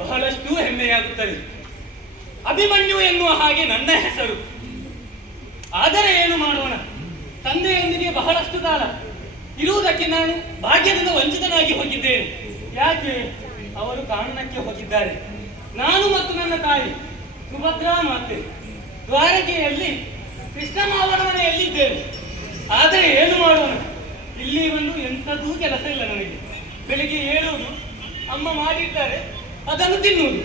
ಬಹಳಷ್ಟು ಹೆಮ್ಮೆಯಾಗುತ್ತದೆ. ಅಭಿಮನ್ಯು ಎನ್ನುವ ಹಾಗೆ ನನ್ನ ಹೆಸರು. ಆದರೆ ಏನು ಮಾಡೋಣ, ತಂದೆಯೊಂದಿಗೆ ಬಹಳಷ್ಟು ಕಾಲ ಇರುವುದಕ್ಕೆ ನಾನು ಭಾಗ್ಯದಿಂದ ವಂಚಿತನಾಗಿ ಹೋಗಿದ್ದೇನೆ. ಯಾಕೆ? ಅವರು ಕಾನನಕ್ಕೆ ಹೋಗಿದ್ದಾರೆ. ನಾನು ಮತ್ತು ನನ್ನ ತಾಯಿ ಸುಭದ್ರಾ ಮಾತೆ ದ್ವಾರಕೆಯಲ್ಲಿ ಕೃಷ್ಣ ಮಾವನ ಮನೆಯಲ್ಲಿದ್ದೇನೆ. ಆದರೆ ಏನು ಮಾಡೋಣ, ಇಲ್ಲಿ ಬಂದು ಎಂಥದೂ ಕೆಲಸ ಇಲ್ಲ ನನಗೆ. ಬೆಳಿಗ್ಗೆ ಏಳುವುದು, ಅಮ್ಮ ಮಾಡಿರ್ತಾರೆ ಅದನ್ನು ತಿನ್ನುವುದು,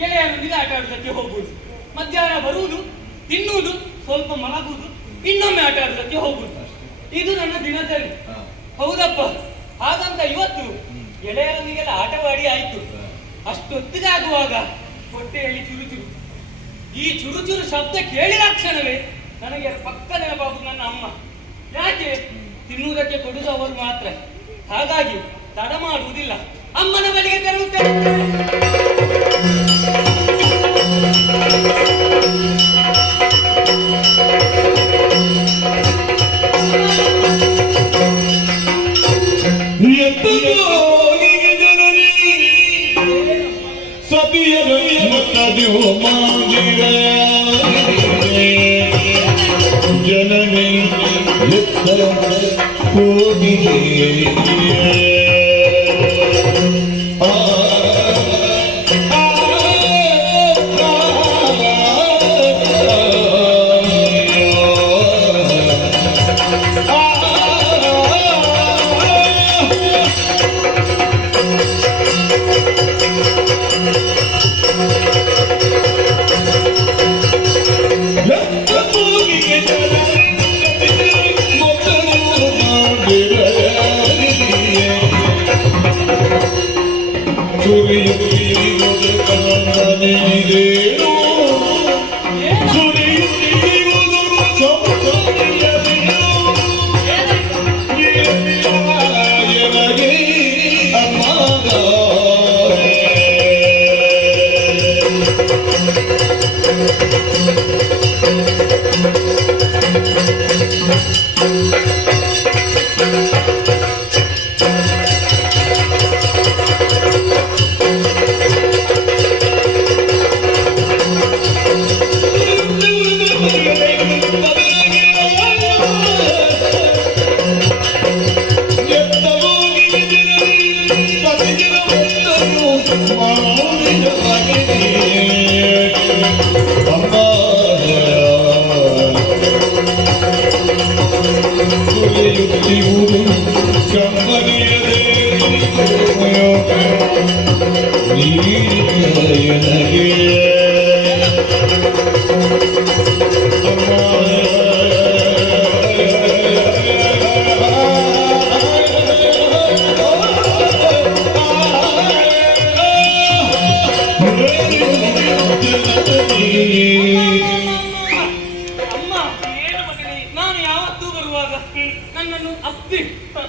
ಗೆಳೆಯರೊಂದಿಗೆ ಆಟ ಆಡುವುದಕ್ಕೆ ಹೋಗುವುದು, ಮಧ್ಯಾಹ್ನ ಬರುವುದು, ತಿನ್ನುವುದು, ಸ್ವಲ್ಪ ಮಲಗುವುದು, ಇನ್ನೊಮ್ಮೆ ಆಟ ಆಡುವುದಕ್ಕೆ ಹೋಗುವುದು. ಇದು ನನ್ನ ದಿನಚರಿ. ಹೌದಪ್ಪ, ಹಾಗಂತ ಇವತ್ತು ಗೆಳೆಯರೊಂದಿಗೆಲ್ಲ ಆಟವಾಡಿ ಆಯ್ತು. ಅಷ್ಟೊತ್ತಿಗಾಗುವಾಗ ಹೊಟ್ಟೆಯಲ್ಲಿ ಚುರುಚುರು. ಈ ಚುರುಚುರು ಶಬ್ದ ಕೇಳಿದ ಕ್ಷಣವೇ ನನಗೆ ಪಕ್ಕ ನೆನಪಾಗುವುದು ನನ್ನ ಅಮ್ಮ. ಯಾಕೆ? ತಿನ್ನುವುದಕ್ಕೆ ಕೊಡುವುದು ಅವರು ಮಾತ್ರ. ಹಾಗಾಗಿ ತಡ ಮಾಡುವುದಿಲ್ಲ, ಅಮ್ಮನ ಬಳಿಗೆ ತೆರಳುತ್ತೇನೆ. ಜನನಿ ಹೋಗಿ ಅಮ್ಮ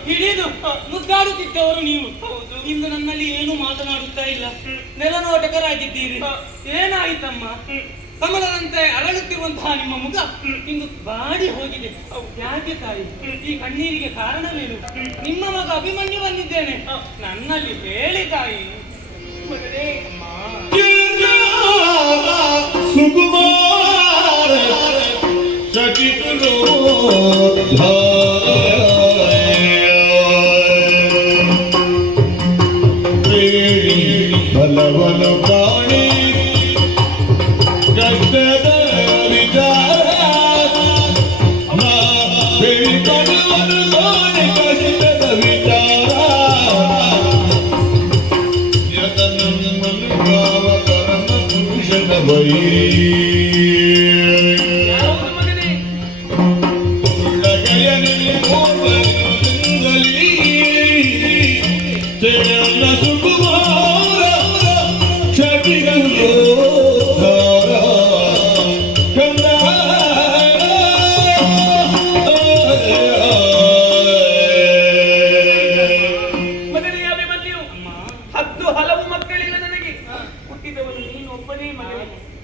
ಹಿಡಿದು ಮುದ್ದಾಡುತ್ತಿದ್ದವರು ನೀವು. ಇಂದು ನನ್ನಲ್ಲಿ ಏನು ಮಾತನಾಡುತ್ತಾ ಇಲ್ಲ, ನೆಲನೋಟಕರಾಗಿದ್ದೀರಿ. ಏನಾಯಿತಮ್ಮ? ಕಮಲದಂತೆ ಅರಳುತ್ತಿರುವಂತಹ ನಿಮ್ಮ ಮುಖ ಇಂದು ಬಾಡಿ ಹೋಗಿದೆ. ಯಾಕೆ ತಾಯಿ, ಈ ಕಣ್ಣೀರಿಗೆ ಕಾರಣವೇನು? ನಿಮ್ಮ ಮಗ ಅಭಿಮನ್ಯು ಬಂದಿದ್ದೇನೆ ನನ್ನಲ್ಲಿ ಹೇಳಿ ತಾಯಿ. ಮಗನೇ ಸುಕುಮಾರ ಸಚಿತರು ಬಲವನ ಪ್ರಾಣಿ ಕಷ್ಟದ ವಿಚಾರ ಬೆಳಿಕಡುವನು ನೋಡಿ ಕಷ್ಟದ ವಿಚಾರ ಯತನಮ್ಮನು ಪರಮ ಪುರುಷನ ಬೈರಿ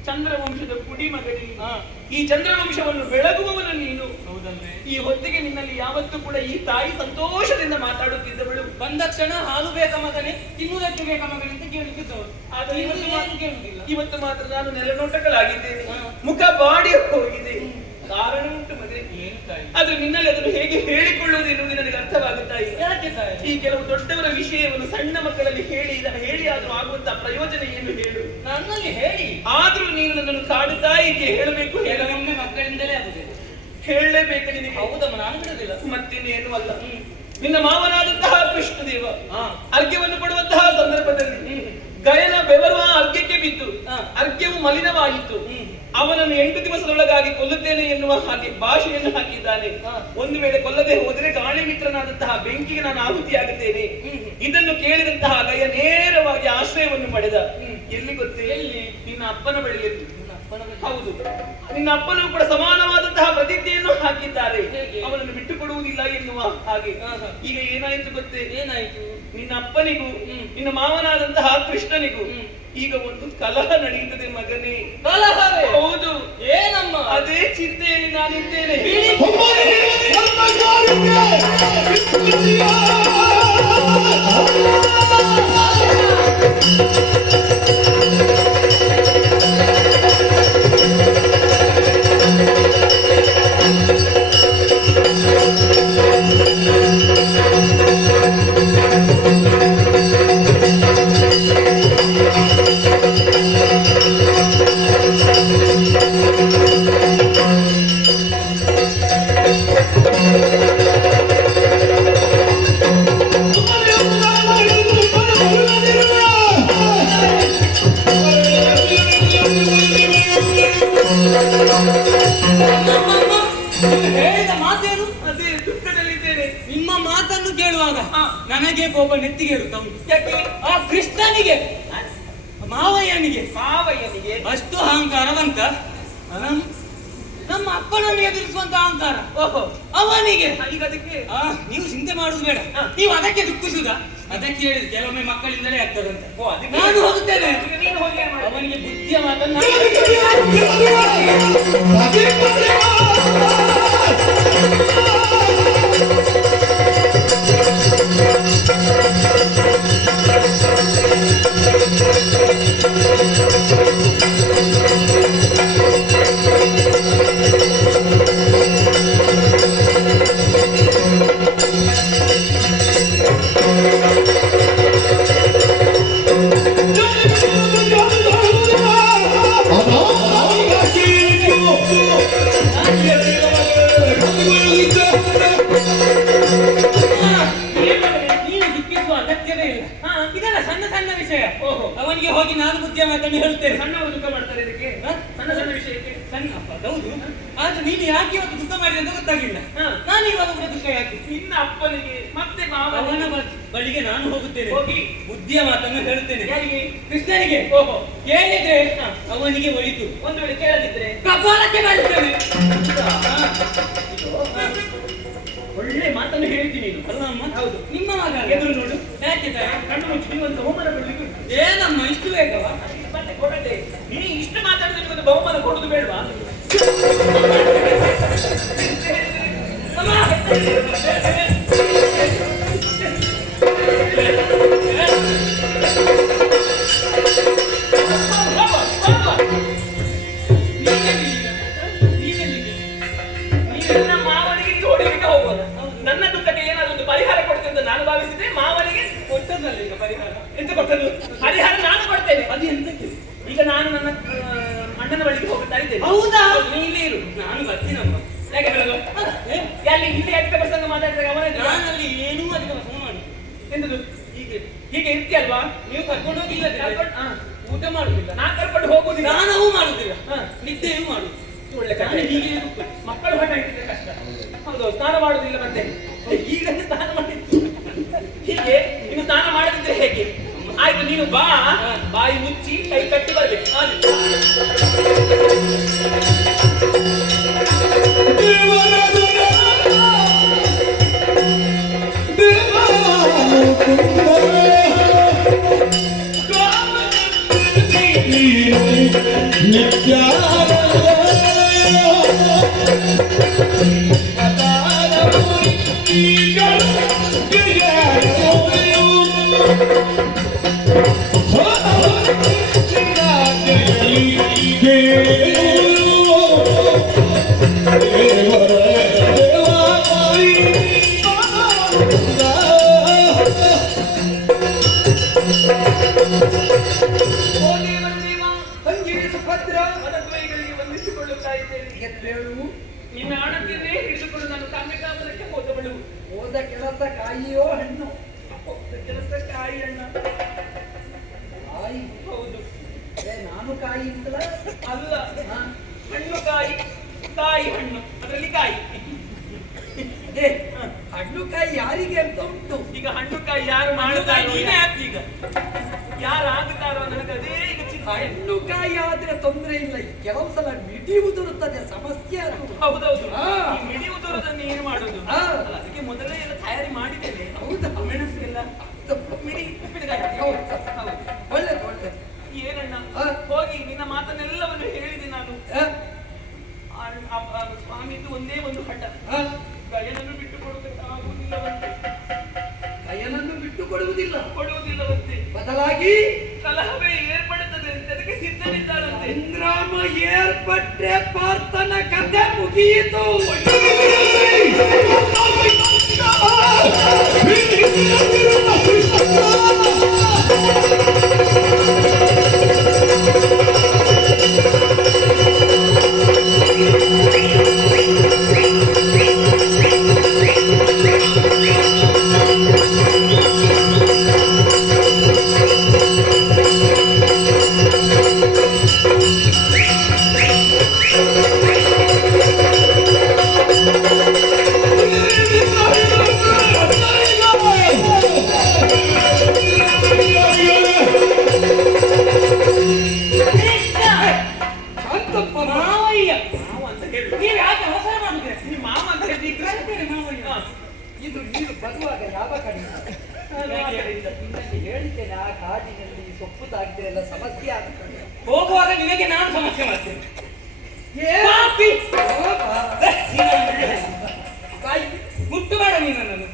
ಚಂದ್ರವಂಶದ ಕುಡಿ ಮಗನೇ. ಈ ಚಂದ್ರವಂಶವನ್ನು ಬೆಳಗುವವನು ನೀನು. ಈ ಹೊತ್ತಿಗೆ ನಿನ್ನಲ್ಲಿ ಯಾವತ್ತೂ ಕೂಡ ಈ ತಾಯಿ ಸಂತೋಷದಿಂದ ಮಾತಾಡುತ್ತಿದ್ದವಳು. ಬಂದ ಕ್ಷಣ ಹಾಲು ಬೇಕ ಮಗನೇ, ತಿನ್ನುವುದಕ್ಕೆ ಬೇಕ ಮಗನೇ ಅಂತ ಕೇಳುತ್ತಿದ್ದವಳು. ಆದರೆ ಇವತ್ತು ಮಾತ್ರ ನಾನು ನೆಲನೋಟಗಳಾಗಿದ್ದೇನೆ, ಮುಖ ಬಾಡಿ ಹೋಗಿದೆ. ಕಾರಣ ಉಂಟು ಮಗನೇ. ಆದ್ರೆ ನಿನ್ನಲ್ಲಿ ಅದನ್ನು ಹೇಗೆ ಹೇಳಿಕೊಳ್ಳುವುದು ಎನ್ನುವುದು ನನಗೆ ಅರ್ಥವಾಗುತ್ತಾ ಇಲ್ಲ. ಈ ಕೆಲವು ದೊಡ್ಡವರ ವಿಷಯವನ್ನು ಸಣ್ಣ ಮಕ್ಕಳಲ್ಲಿ ಹೇಳಿ ಆದ್ರೂ ಆಗುವಂತಹ ಪ್ರಯೋಜನ ಏನು ಹೇಳು? ನನ್ನಲ್ಲಿ ಹೇಳಿ ಆದ್ರೂ ನೀನು ನನ್ನನ್ನು ಕಾಡುತ್ತಾ ಹೀಗೆ ಹೇಳಬೇಕು. ಕೆಲವೊಮ್ಮೆ ಮಕ್ಕಳಿಂದಲೇ ಆಗುತ್ತದೆ, ಹೇಳಲೇಬೇಕು ನಿನಗೆ. ಹೌದಮ್ಮ, ನಾನು ಬಿಡುದಿಲ್ಲ. ಮತ್ತಿನ್ನೇನು ಅಲ್ಲ, ನಿನ್ನ ಮಾವನಾದಂತಹ ಕೃಷ್ಣದೇವ ಅರ್ಘ್ಯವನ್ನು ಕೊಡುವಂತಹ ಸಂದರ್ಭದಲ್ಲಿ ಗಯನ ಬೆವರುವ ಅರ್ಘ್ಯಕ್ಕೆ ಬಿದ್ದು ಅರ್ಘ್ಯವು ಮಲಿನವಾಯಿತು. ಅವನನ್ನು 8 ದಿವಸದೊಳಗಾಗಿ ಕೊಲ್ಲುತ್ತೇನೆ ಎನ್ನುವ ಹಾಗೆ ಭಾಷೆಯನ್ನು ಹಾಕಿದ್ದಾನೆ. ಒಂದು ವೇಳೆ ಕೊಲ್ಲದೆ ಹೋದರೆ ಗಾಳಿ ಮಿತ್ರನಾದಂತಹ ಬೆಂಕಿಗೆ ನಾನು ಆಹುತಿಯಾಗುತ್ತೇನೆ. ಇದನ್ನು ಕೇಳಿದಂತಹ ಗಯ ನೇರವಾಗಿ ಆಶ್ರಯವನ್ನು ಪಡೆದ. ಎಲ್ಲಿ ಗೊತ್ತೇ? ನಿನ್ನ ಅಪ್ಪನ ಬಳಿಯಲ್ಲಿ. ಹೌದು, ನಿನ್ನ ಅಪ್ಪನೂ ಕೂಡ ಸಮಾನವಾದಂತಹ ಪ್ರತಿಜ್ಞೆಯನ್ನು ಹಾಕಿದ್ದಾರೆ, ಅವನನ್ನು ಬಿಟ್ಟು ಕೊಡುವುದಿಲ್ಲ ಎನ್ನುವ ಹಾಗೆ. ಈಗ ಏನಾಯ್ತು ಗೊತ್ತೇ? ಏನಾಯ್ತು? ನಿನ್ನ ಅಪ್ಪನಿಗೂ ನಿನ್ನ ಮಾವನಾದಂತಹ ಕೃಷ್ಣನಿಗೂ ಈಗ ಒಂದು ಕಲಹ ನಡೆಯುತ್ತದೆ ಮಗನೇ. ಕಲಹವೇ? ಹೌದು. ಏನಮ್ಮ? ಅದೇ ಚಿಂತೆಯಲ್ಲಿ ನಾನಿದ್ದೇನೆ. ಹೇಳಿದ ಮಾತೇನು? ಅದೇ ದುಃಖದಲ್ಲಿದ್ದೇನೆ. ನಿಮ್ಮ ಮಾತನ್ನು ಕೇಳುವಾಗ ನನಗೆ ಕೋಪ ನೆತ್ತಿಗೇರುತ್ತ ಉಂಟು. ಯಾಕೆ? ಆ ಕೃಷ್ಣನಿಗೆ, ಮಾವಯ್ಯನಿಗೆ ಅಷ್ಟು ಅಹಂಕಾರವಂತ, ನಮ್ಮ ಅಪ್ಪನನ್ನು ಎದುರಿಸುವಂತ ಅಹಂಕಾರ ಅವನಿಗೆ. ಈಗ ಅದಕ್ಕೆ ನೀವು ಚಿಂತೆ ಮಾಡುದು ಬೇಡ, ನೀವು ಅದಕ್ಕೆ ದುಃಖಿಸುದ. ಅದಕ್ಕೆ ಹೇಳಿದ್ರು ಕೆಲವೊಮ್ಮೆ ಮಕ್ಕಳಿಂದಲೇ ಆಗ್ತದಂತ. ನಾನು ಹೋಗುತ್ತೇನೆ, ಅವನಿಗೆ ಬುದ್ಧಿಯ ಮಾತನ್ನ ಅವನಿಗೆ ಹೋಗಿ ನಾನು ಬುದ್ಧಿಯ ಮಾತನ್ನು ಹೇಳುತ್ತೇನೆ. ಸಣ್ಣವರು ದುಃಖ ಮಾಡ್ತಾರೆ ಇದಕ್ಕೆ, ಸಣ್ಣ ಸಣ್ಣ ವಿಷಯಕ್ಕೆ. ಸಣ್ಣ ಹೌದು, ಆದ್ರೆ ನೀನು ಯಾಕೆ ಇವತ್ತು ದುಃಖ ಮಾಡಿದೆ ಅಂತ ಗೊತ್ತಾಗಿಲ್ಲ. ನಾನು ಇವಾಗ ಕೂಡ ದುಃಖ ಯಾಕೆ? ನಿನ್ನ ಅಪ್ಪನಿಗೆ ಮತ್ತೆ ಅವನ ಬಳಿಗೆ ನಾನು ಹೋಗುತ್ತೇನೆ, ಹೋಗಿ ಬುದ್ಧಿಯ ಮಾತನ್ನು ಹೇಳುತ್ತೇನೆ. ಯಾರಿಗೆ? ಕೃಷ್ಣನಿಗೆ. ಕೇಳಿದ್ರೆ ಅವನಿಗೆ ಒಳಿತು, ಒಂದು ವೇಳೆ ಕೇಳದಿದ್ರೆ ಕಪಾಲಕ್ಕೆ ಮಾಡಿದ್ದೇನೆ. ಒಳ್ಳೆ ಮಾತನ್ನು ಹೇಳ್ತೀನಿ. ಅಲ್ಲ ಅಮ್ಮ, ಹೌದು. ನಿಮ್ಮ ಮಗ ಅಲ್ಲ? ಎದುರು ನೋಡು. ಯಾಕೆ ತಾಯಿ? ಕಣ್ಣು ಮುಚ್ಚಿ ಒಂದು ಹೋಮನ ಬಿಡ್ಲಿಕ್ಕೆ ಉಂಟು. ಏನಮ್ಮ ಇಷ್ಟು ಬೇಗವ? ಮತ್ತೆ ಕೊಡದೆ ನೀ ಇಷ್ಟು ಮಾತಾಡಿದ್ರೆ ಒಂದು ಬಹುಮಾನ ಕೊಡುದು ಬೇಡವಾ? ನನ್ನ ಮಾವನಿಗೆ ಜೋಡಿಗೆ ಹೋಗೋದು. ನನ್ನ ದುಃಖಕ್ಕೆ ಏನಾದ್ರು ಒಂದು ಪರಿಹಾರ ಕೊಡ್ತೇನೆ ಅಂತ ನಾನು ಭಾವಿಸಿದ್ರೆ ಮಾವನಿಗೆ ಕೊಟ್ಟದಲ್ಲ ಈಗ ಪರಿಹಾರ. ಎಂತ ಕೊಟ್ಟದ್ದು? ಪರಿಹಾರ ನಾನು ಕೊಡ್ತೇನೆ. ಅದು ಎಂತಕ್ಕೆ? ಈಗ ನಾನು ನನ್ನ ಅಣ್ಣನ ಬಳಿಗೆ ಹೋಗ್ತಾ ಇದ್ದೇನೆ. ಹೌದಾ? ನೀ ಇಲ್ಲಿ ಇರು. ನಾನು ಬರ್ತೀನಮ್ಮ. ಯಾಕೆ ಹೇಳೋದು? ಅಲ್ಲಿ ಇಲ್ಲಿ ಅಧಿಕ ಪ್ರಸಂಗ ಮಾತಾಡಿದಾಗ ಅವನ ನಾನಲ್ಲಿ ಏನೂ ಅದಕ್ಕೆ ಪ್ರಸಂಗ ಮಾಡಿ ಎಂತದು? ಹೀಗೆ ಹೀಗೆ ಇರ್ತೀಯಲ್ವಾ? ನೀವು ಕರ್ಕೊಂಡು ಹೋಗಿಲ್ಲ ಹಾ. ಊಟ ಮಾಡುದಿಲ್ಲ, ನಾನ್ ಕರ್ಕೊಂಡು ಹೋಗುದಿಲ್ಲ. ಸ್ನಾನವೂ ಮಾಡುದಿಲ್ಲ, ಹಾ. ನಿದ್ದೆಯೂ ಮಾಡುದು. ಒಳ್ಳೆ ಕಥೆ. ನಾನು ಹೀಗೆ ಇರುತ್ತೇನೆ. ಮಕ್ಕಳು ಹಠ ಇಟ್ಟಿದ್ರೆ ಕಷ್ಟ. ಹೌದು, ಸ್ನಾನ ಮಾಡುದಿಲ್ಲ ಮತ್ತೆ. ಈಗ ಸ್ನಾನ ಮಾಡಿದ್ದು ಹೀಗೆ ಇನ್ನು ಸ್ನಾನ ಮಾಡದಿದ್ರೆ ಹೇಗೆ? ಆಯ್ತು, ನೀನು ಬಾ, ಬಾಯಿ ಮುಚ್ಚಿ ಕೈ ಕಟ್ಟಿ ಬರ್ಬೇಕು. ವಂದಿಸಿಕೊಳ್ಳುತ್ತಾ ಇದ್ದೇನೆ. ನಿನ್ನ ಹಣಕ್ಕನ್ನೇ ಹಿಡಿದುಕೊಂಡು ನಾನು ಕಾಮ್ಯಕಾಮರಕ್ಕೆ ಹೋದವಳು. ಹೋದ ಕೆಲಸ ಕಾಯಿಯೋ ಹಣ್ಣು? ಕೆಲಸ ಕಾಯಿ ಹಣ್ಣ. ಕಾಯಿ? ಹೌದು. ನಾನು ಕಾಯಿ ಅಂತಲ್ಲ. ಅಲ್ಲ, ಹಣ್ಣು ಕಾಯಿ, ಕಾಯಿ ಹಣ್ಣು, ಅದರಲ್ಲಿ ಕಾಯಿ. ಹಣ್ಣು ಕಾಯಿ ಯಾರಿಗೆ ಅಂತ ಉಂಟು? ಈಗ ಹಣ್ಣು ಕಾಯಿ ಯಾರು ಮಾಡುತ್ತಾರೋ, ನೀನೇ ಆಗ್ತಿ ಈಗ. ಯಾರು ಆಗುತ್ತಾರೋ ನನಗೆ ಅದೇ ಈಗ ಚಿಂತೆ. ಹಣ್ಣು ಕಾಯಿ ಆದ್ರೆ ತೊಂದರೆ ಇಲ್ಲ, ಕೆಲವು ಸಲ ಮಿಡಿಯುವುದಿರುತ್ತದೆ, ಸಮಸ್ಯೆ ಅದು. ಹೌದೌದು. ಹಾ. ಈ ಮಿಡಿ ಉದುರದನ್ನು ಏನು ಮಾಡುದು? ಹಾ. ಅಲ್ಲ, ಅದಕ್ಕೆ ಮೊದಲೇ ಎಲ್ಲ ತಯಾರಿ ಮಾಡಿದ್ದೇನೆ. ಹೌದಾ? ಮೆಣಸು ಎಲ್ಲ ಮಿಡಿ ಉಪ್ಪಿನಕಾಯಿ. ಹೌದು. ಹೌದು. ಒಳ್ಳೇದು ಒಳ್ಳೇದು. ಏನಣ್ಣ, ಹಾ. ಹೋಗಿ ನಿನ್ನ ಮಾತನ್ನೆಲ್ಲವನ್ನು ಹೇಳಿದೆ ನಾನು. ಆ, ಸ್ವಾಮಿದು ಒಂದೇ ಒಂದು ಹಠ, ಆ, ಗಯನನ್ನು ಬಿಟ್ಟು ಕೊಡುವುದಕ್ಕಾಗುವುದಿಲ್ಲವಂತೆ. ಕೈಯನನ್ನು ಬಿಟ್ಟು ಕೊಡುವುದಿಲ್ಲವಂತೆ. ಬದಲಾಗಿ ಕಲಹವೇ ಏರ್ಪಡುತ್ತದೆ ಅಂತ ಅದಕ್ಕೆ ಸಿದ್ಧನಿದ್ದಾಳಂತೆ. ಸಂಗ್ರಾಮ ಏರ್ಪಟ್ಟೆ ಪಾರ್ಥನ ಕಥೆ ಮುಗಿಯಿತು. ಶಾಂತಪ್ಪ. ಮಾವಯ್ಯ, ಮಾವ ಅಂತ ಹೇಳು. ನೀವು ಯಾಕೆ ಅವಸರ ಮಾಡುದಿಲ್ಲ? ನೀ ಮಾವ ಅಂತ ಹೇಳಿ ಕರೀತೇನೆ ಮಾವಯ್ಯ. ಇದು ನೀನು ಬರುವಾಗ ಯಾವ ಕಡೆ ನಿನ್ನಲ್ಲಿ ಹೇಳಿದ್ದೇನೆ, ಆ ಕಾಡಿನಲ್ಲಿ ಸೊಪ್ಪು ತಾಗಿದ್ರೆಲ್ಲ ಸಮಸ್ಯೆ ಆಗುತ್ತದೆ. ಹೋಗುವಾಗ ನಿನಗೆ ನಾನು ಸಮಸ್ಯೆ ಮಾಡ್ತೇನೆ. ಏ ಪಾಪಿ! ಪಾಪ. ನೀನು ನನ್ನ ಬಿಡು. ಬಾಯಿ ಮುಟ್ಟು ಬೇಡ ನೀನು ನನ್ನನ್ನು.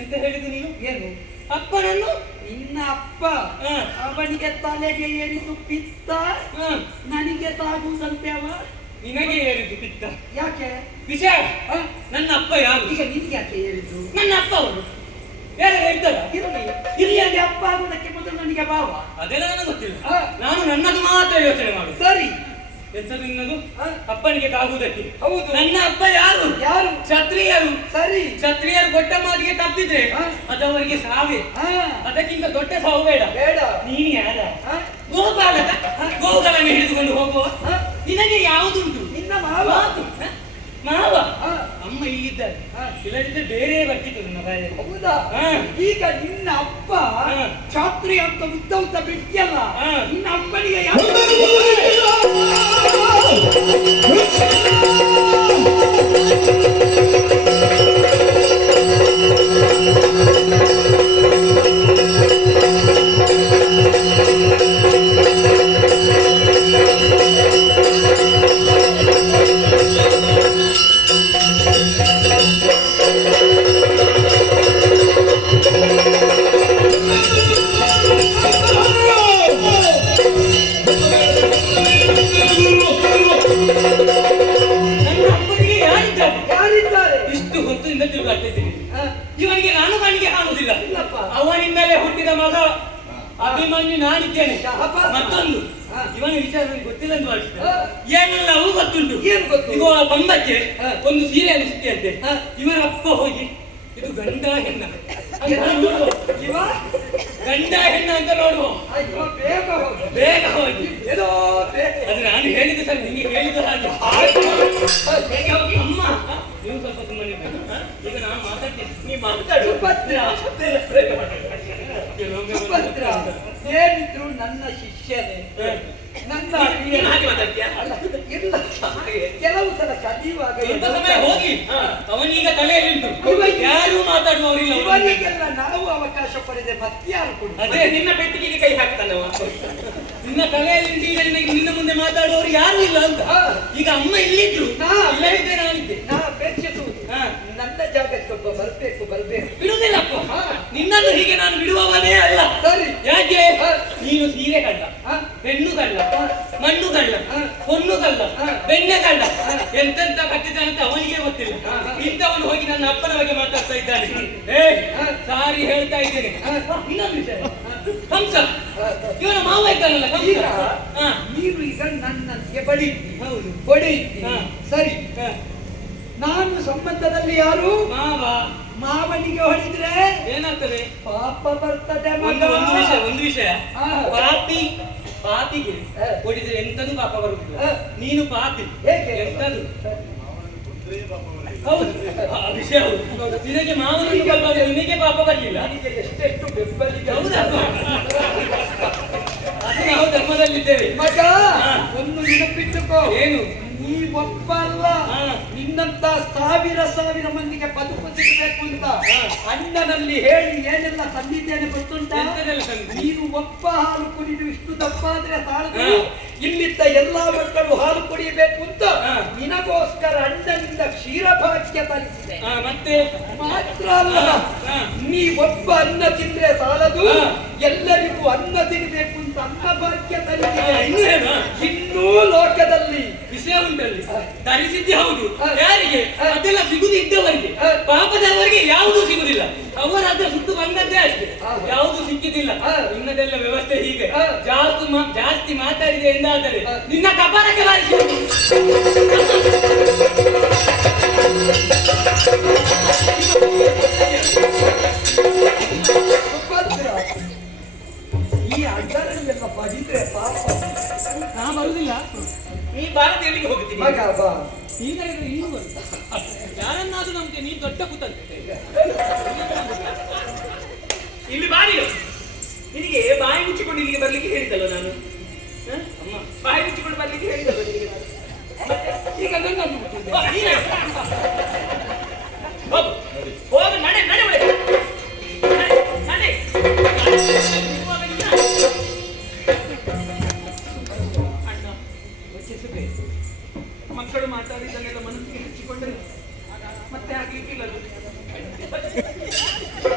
ಎಂತ ಹೇಳಿದ್ದು ನೀನು? ಏನು? ಅಪ್ಪನನ್ನು ನಿನ್ನ ಅಪ್ಪ ಹ. ಅವನಿಗೆ ತಲೆಗೆ ಏರಿತು ಪಿತ್ತ, ಹ, ನನಗೆ ತಾಗುವುದಂತೆ ಅವ. ನಿನಗೆ ಹೇಳಿದ್ದು ಪಿತ್ತ. ಯಾಕೆ? ವಿಷಯ ಹ? ನನ್ನ ಅಪ್ಪ ಯಾರು? ಈಗ ನಿನ್ಗೆ ಯಾಕೆ ಏರಿತು? ನನ್ನ ಅಪ್ಪ ಅವರು ಬೇರೆ ಹೇಳ್ತಲ್ಲ. ಇರಲಿ, ಇಲ್ಲಿ ಅಪ್ಪ ಆಗುವುದಕ್ಕೆ ಮೊದಲು ನನಗೆ ಭಾವ. ಅದೆಲ್ಲ ನನಗೆ ಗೊತ್ತಿಲ್ಲ. ಹ. ನಾನು ನನ್ನದು ಮಾತ್ರ ಯೋಚನೆ ಮಾಡು. ಸರಿ. ಎಂತದು ನಿನ್ನದು? ಹ? ಅಪ್ಪನಿಗೆ ತಾಗುವುದಕ್ಕೆ. ಹೌದು. ನನ್ನ ಅಪ್ಪ ಯಾರು? ಯಾರು? ಕ್ಷತ್ರಿಯರು. ಸರಿ. ಕ್ಷತ್ರಿಯರು ಕೊಟ್ಟ ಮಾತಿಗೆ ತಪ್ಪಿದ್ರೆ ಹ? ಅದು ಅವರಿಗೆ ಸಾವೇ. ಹಾ, ಅದಕ್ಕಿಂತ ದೊಡ್ಡ ಸಾವು ಬೇಡ. ಬೇಡ. ನೀನು ಯಾರ? ಹ? ಗೋಪಾಲಕ. ಗೋಗಳನ್ನು ಹಿಡಿದುಕೊಂಡು ಹೋಗುವ. ಹ? ನಿನಗೆ ಯಾವುದುಂಟು? ನಿನ್ನ ಮಾವ. ಮಾತು. ಹ? ಮಾವ. ಹ? ಅಮ್ಮ ಇಲ್ಲಿದ್ದಾರೆ. ಹ? ಇಲ್ಲದಿದ್ರೆ ಬೇರೆ ಬರ್ತಿತ್ತು ನನ್ನ ಬಾಯಲ್ಲಿ. ಹೌದಾ? ಹ. ಈಗ ನಿನ್ನ ಅಪ್ಪ ಹ. ಛಾತ್ರಿ ಅಂತ ಉದ್ದ ಉದ್ದ ಬಿಟ್ಟಿಯಲ್ಲ, ಹ. ನಿನ್ನ ಅಪ್ಪನಿಗೆ ಯಾವ Oh, ತಿರುಗಾಡ್ತಾ ಇದ್ದೀನಿ. ಹ. ಇವನಿಗೆ ನಾನು ಕಣ್ಣಿಗೆ ಕಾಣುವುದಿಲ್ಲ. ಇಲ್ಲಪ್ಪ. ಅವನಿಂದಲೇ ಹುಟ್ಟಿದ ಮಗ ಅಭಿಮನ್ಯು ನಾನಿದ್ದೇನೆ. ಶಾಬಾಸ್. ಮತ್ತೊಂದು ಹ. ಇವನ ವಿಚಾರ ನನಗೆ ಗೊತ್ತಿಲ್ಲ ಅಂತ ಭಾವಿಸಿದೆ. ಹ. ಎಲ್ಲವೂ ಗೊತ್ತುಂಟು. ಏನು ಗೊತ್ತು? ಈಗ ಆ ಕಂಬಕ್ಕೆ ಹ. ಒಂದು ಸೀರೆ ಅನಿಸುತ್ತೆ ಹ. ಇವರ ಅಪ್ಪ ಹೋಗಿ ಇದು ಗಂಡ ಹೆಣ್ಣ ಅಂತ ನೋಡುವ. ಇವ ಗಂಡ ಹೆಣ್ಣ ಅಂತ ನೋಡುವ. ಇವ ಬೇಗ ಹೋಗು. ಬೇಗ ಹೋಗಿ. ಏನೋ ಅದು ನಾನು ಹೇಳಿದ್ದು ಸರ್, ನಿಮಗೆ ಹೇಳಿದ್ದು ಹಾಗೆ. ಬೇಗ ಹೋಗಿ. ಅಮ್ಮ ನೀವು ಸ್ವಲ್ಪ ಸುಮ್ಮನೆ ಇರ್ಬೇಕು. ಈಗ ನಾನು ಮಾತಾಡ್ತೀನಿ, ನೀವು ಮಾತಾಡು. ಸುಭದ್ರ ಕೆಲವೊಮ್ಮೆ ಸುಭದ್ರ ಏನಿದ್ರು ನನ್ನ ಶಿಷ್ಯನೇ. ನನ್ನ ನೀನು ಹಾಗೆ ಮಾತಾಡ್ತೀಯಾ? ಅಲ್ಲ ಇಲ್ಲ, ಕೆಲವು ಸಲ ಕಲಿಯುವಾಗ ಎಂತ ಸಮಯ ಹೋಗಿ ಅವನೀಗ ತಲೆಯಲ್ಲಿ ಉಂಟು. ಇವನಿಗೆ- ಯಾರು ಮಾತಾಡುವವರಿಲ್ಲ ಅವನಿಗೆ. ಇವರಿಗೆಲ್ಲ ನಾವು ಅವಕಾಶ ಪಡೆದೆ ಭಕ್ತಿ ಯಾರು ಕೊಡು. ಅದೇ ಅದೇ ನಿನ್ನ ಪೆಟ್ಟಿಗೆಗೆ ಕೈ ಹಾಕ್ತಾನವ. ನಿನ್ನ ತಲೆಯಲ್ಲಿ ಉಂಟು. ಈಗ ನಿನ್ನ ಮುಂದೆ ಮಾತಾಡುವವರು ಯಾರು ಇಲ್ಲ ಅಂತ. ಹಾ. ಈಗ ಅಮ್ಮ ಇಲ್ಲಿದ್ರು, ನಾ- ಇಲ್ಲದಿದ್ದೆ ನಾನಿದ್ದೆ. ನಾ ಅಪೇಕ್ಷಿಸುವುದು ಹಾ. ನನ್ನ ಜಾಗಕ್ಕೆ ಒಬ್ಬ ಬರ್ಬೇಕು. ಬಿಡುವುದಿಲ್ಲಪ್ಪ. ಹಾ. ನಿನ್ನನ್ನು ಹೀಗೆ ನಾನು ಬಿಡುವವನೇ ಅಲ್ಲ. ಸರಿ. ಯಾಕೆ? ಹಾ. ನೀನು ಸೀರೆ ಕಳ್ಳ, ಹಾ. ಹೆಣ್ಣು ಕಳ್ಳ, ಹಾ. ಮಣ್ಣು ಕಳ್ಳ, ಹಾ. ಹೊನ್ನು ಕಳ್ಳ, ಹಾ. ಬೆಣ್ಣೆ ಕಳ್ಳ, ಹಾ. ಎಂತೆಂತ ಕಟ್ಟಿದ ಅಂತ ಅವನಿಗೆ ಗೊತ್ತಿಲ್ಲ. ಹಾ, ಹಾ. ಇಂಥವನು ಹೋಗಿ ನನ್ನ ಅಪ್ಪನ ಬಗ್ಗೆ ಮಾತಾಡ್ತಾ ಇದ್ದಾನೆ. ಏ ಹಾ. ಸಾರಿ ಹೇಳ್ತಾ ಇದ್ದೇನೆ. ಹಾ. ಇನ್ನೊಂದು ವಿಷಯ, ಕಂಸ ಹಾ. ಇವನ ಮಾವ ಇದ್ದಾನಲ್ಲ ಕಂಸ. ಈಗ ಹಾ. ನೀನು ಈಗ ನನ್ನಕ್ಕೆ ಬಡಿ ಹೌದು. ಬಡಿ. ಹಾ. ಸರಿ, ಹಾ. ನಾನು ಸಂಬಂಧದಲ್ಲಿ ಯಾರು? ಮಾವ. ಮಾವನಿಗೆ ಹೊಡಿದ್ರೆ ಏನಾಗ್ತದೆ? ಪಾಪ ಬರ್ತದೆ ಒಂದು ಮಗ. ಒಂದು ವಿಷಯ ಹಾ. ಪಾಪಿಗೆ ಹಾ. ಹೊಡಿದ್ರೆ ಎಂತದು ಪಾಪ ಬರುವುದಿಲ್ಲ. ಹಾ. ನೀನು ಪಾಪಿ. ಹೇಗೆ? ಎಂತದು? ಹೌದು, ಆ ವಿಷಯ ಹೌದು. ನಿನಗೆ ಮಾವನಿಗೆ ಪಾಪ ಆದ್ರೆ ನಿನಗೆ ಪಾಪ ಬರಲಿಲ್ಲ. ನನಗೆ ಎಷ್ಟೆಷ್ಟು ಬೆಂಬಲಿಗ. ಹೌದಾ? ಅದು ನಾವು ಧರ್ಮದಲ್ಲಿದ್ದೇವೆ. ಮಗ, ಹಾ. ಒಂದು ನೆನಪಿಟ್ಟುಕೋ. ಏನು? ನೀ ಒಬ್ಬ ಅಲ್ಲ, ಹಾ. ನಿನ್ನಂತ ಸಾವಿರ ಮಂದಿಗೆ ಬದುಕು ಸಿಗಬೇಕು ಅಂತ ಹಾ. ಅಣ್ಣನಲ್ಲಿ ಹೇಳಿ ಏನೆಲ್ಲ ತಂದಿದ್ದೇನೆ ಗೊತ್ತುಂಟ. ಎಂತದೆಲ್ಲ ತಂದಿ? ನೀನು ಒಬ್ಬ ಹಾಲು ಕುಡಿದು ಇಷ್ಟು ದಪ್ಪ ಆದ್ರೆ ಸಾಲದು. ಹಾ. ಇಲ್ಲಿದ್ದ ಎಲ್ಲಾ ಮಕ್ಕಳು ಹಾಲು ಕುಡಿಯಬೇಕು ಅಂತ ಹಾ. ನಿನಗೋಸ್ಕರ ಅಣ್ಣನಿಂದ ಕ್ಷೀರಭಾಗ್ಯ ತರಿಸಿದೆ. ಮತ್ತೆ ಮಾತ್ರ ಅಲ್ಲ, ಹಾ. ನೀ ಒಬ್ಬ ಅನ್ನ ತಿಂದ್ರೆ ಸಾಲದು, ಹಾ. ಎಲ್ಲರಿಗೂ ಅನ್ನ ತಿನ್ನಬೇಕು ಅಂತ ಅನ್ನಭಾಗ್ಯ ಹಾ, ತರಿಸಿದೆ. ಇನ್ನೂ ಏನು? ಇನ್ನೂ ಲೋಕದಲ್ಲಿ ವಿಷಯ ಉಂಟಲ್ಲಿ. ತರಿಸಿದ್ದೆ ಹೌದು. ಹಾ. ಯಾರಿಗೆ? ಹಾ. ಅದೆಲ್ಲ ಸಿಗುದಿದ್ದವರಿಗೆ. ಹಾ. ಪಾಪದವರಿಗೆ ಯಾವುದೂ ಸಿಗುದಿಲ್ಲ. ಅವರ ಹತ್ರ ಸುತ್ತು ಬಂದದ್ದೇ ಅಷ್ಟೇ, ಹಾ. ಯಾವುದು ಸಿಕ್ಕಿದಿಲ್ಲ. ಹಾ. ನಿನ್ನದೆಲ್ಲ ವ್ಯವಸ್ಥೆ ಹೀಗೆ. ಹಾ. ಜಾಸ್ತಿ ಮಾತಾಡಿದೆ ಎಂದಾದರೆ ಹಾ. ನಿನ್ನ ಕಪಾಲಕ್ಕೆ ಬಾರಿಸಿ. ಸುಭದ್ರ, ಈ ಅಡ್ಡರನ್ನೆಲ್ಲ ಬಡಿದ್ರೆ ಪಾಪ. ನಾ ಬರುದಿಲ್ಲ. ನೀ ಭಾರತೀಯರಿಗೆ ಹೋಗ್ತೀನಿ. ಮಗ ಬಾ. ಈಗ ಇನ್ನು ಬರುತ್ತ ಯಾರನ್ನಾದ್ರೂ ನಮ್ಗೆ ನೀನು ದೊಡ್ಡ ಕೂತಂತೆ. ಇಲ್ಲಿ ಬಾರಿ. ನಿನಗೆ ಬಾಯಿ ಮುಚ್ಚಿಕೊಂಡು ಇಲ್ಲಿಗೆ ಬರ್ಲಿಕ್ಕೆ ಹೇಳಿದ್ದಲ್ಲ ನಾನು. ಹ? ಅಮ್ಮ, ಬಾಯಿ ಮುಚ್ಚಿಕೊಂಡು ಬರ್ಲಿಕ್ಕೆ ಹೇಳಿದ್ದಲ್ಲ ನಿನಗೆ ನಾನು. ಈಗ ನನ್ನನ್ನು ಮುಟ್ಟಿದೆ. ಓ, ನೀನೇ. ಹೋಗು. ಹೋಗು, ನಡೆ ನಡೆ ಒಳಗೆ. ನಡೆ, ನಡೆ. ಇರುವಾಗ ನೀನು. ಅಣ್ಣ, ಯೋಚಿಸಬೇಕು. ಮಕ್ಕಳು ಮಾತಾಡಿದ್ದನ್ನೆಲ್ಲ ಮನಸ್ಸಿಗೆ ಹಚ್ಚಿಕೊಂಡ್ರೆ ಮತ್ತೆ ಆಗ್ಲಿಕ್ಕಿಲ್ಲ ಅದು.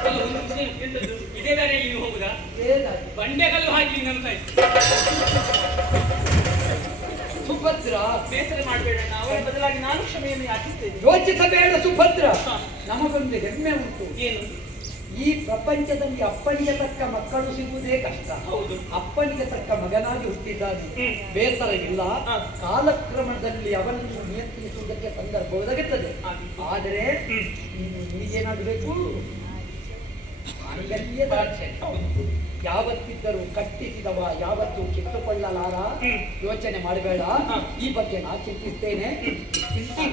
ಅಲ್ಲ, ಒಂದು ವಿಷಯ ಎಂತದ್ದು? ಇದೇ ದಾರಿಯಲ್ಲಿ ನೀವು ಹೋಗುದಾ? ಏನಾಯ್ತು? ಬಂಡೆಕಲ್ಲು ಹಾಕಿ ನನ್ನ ಸಾಯ್ತು. ಸುಭದ್ರ, ಬೇಸರ ಮಾಡಬೇಡಣ್ಣ, ಅವರ ಬದಲಾಗಿ ನಾನು ಕ್ಷಮೆಯನ್ನು ಯಾಚಿಸ್ತೇನೆ. ಯೋಚಿಸಬೇಡ ಸುಭದ್ರ. ನಮಗೊಂದು ಹೆಮ್ಮೆ ಉಂಟು. ಏನು? ಈ ಪ್ರಪಂಚದಲ್ಲಿ ಅಪ್ಪನಿಗೆ ತಕ್ಕ ಮಕ್ಕಳು ಸಿಗುವುದೇ ಕಷ್ಟ. ಹೌದು. ಅಪ್ಪನಿಗೆ ತಕ್ಕ ಮಗನಾಗಿ ಹುಟ್ಟಿದ್ದಾನೆ. ಹ್ಮ್. ಬೇಸರ ಇಲ್ಲ. ಹಾ. ಕಾಲಕ್ರಮದಲ್ಲಿ ಅವನನ್ನು ನಿಯಂತ್ರಿಸುವುದಕ್ಕೆ ಸಂದರ್ಭ ಒದಗುತ್ತದೆ. ಆದರೆ ನಿನಗೇನಾಗಬೇಕು? ಮಾಂಗಲ್ಯ ದಾಕ್ಷಿಣ್ಯ. ಯಾವತ್ತಿದ್ದರೂ ಕಟ್ಟಿಸಿದವ ಯಾವತ್ತೂ ಕಿತ್ತುಕೊಳ್ಳಲಾರ. ಹ್ಮ್. ಯೋಚನೆ ಮಾಡಬೇಡ. ಹಾ. ಈ ಬಗ್ಗೆ ನಾ ಚಿಂತಿಸ್ತೇನೆ. ಚಿಂತಿ